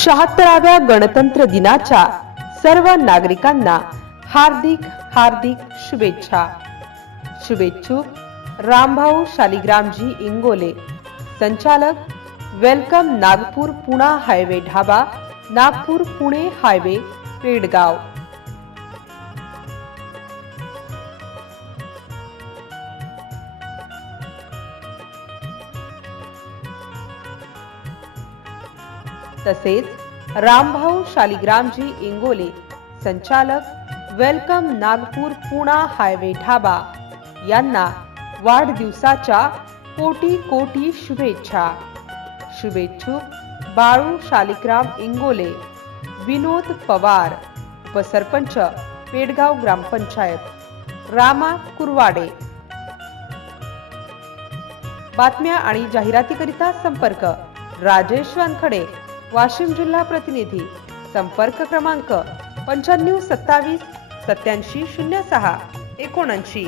शहात्तराव्या गणतंत्र दिनाच्या सर्व नागरिकांना हार्दिक हार्दिक शुभेच्छा. शुभेच्छुक रामभाऊ शालिग्रामजी इंगोले. संचालक welcome Nagpur Puna highway dhaba Nagpur Pune highway Pedgaon. तसेच रामभाऊ शालिग्रामजी इंगोले संचालक वेलकम नागपूर पुणा हायवे ढाबा. यांना वाढदिवसाच्या कोटी कोटी शुभेच्छा. शुभेच्छुक बाळू शालिग्राम इंगोले विनोद पवार उपसरपंच पेडगाव ग्रामपंचायत रामा कुरवाडे. बातम्या आणि जाहिरातीकरिता संपर्क राजेश वानखडे. वाशिम जिल्हा प्रतिनिधी. संपर्क क्रमांक पंच्याण्णव सत्तावीस सत्याऐंशी शून्य सहा एकोणऐंशी.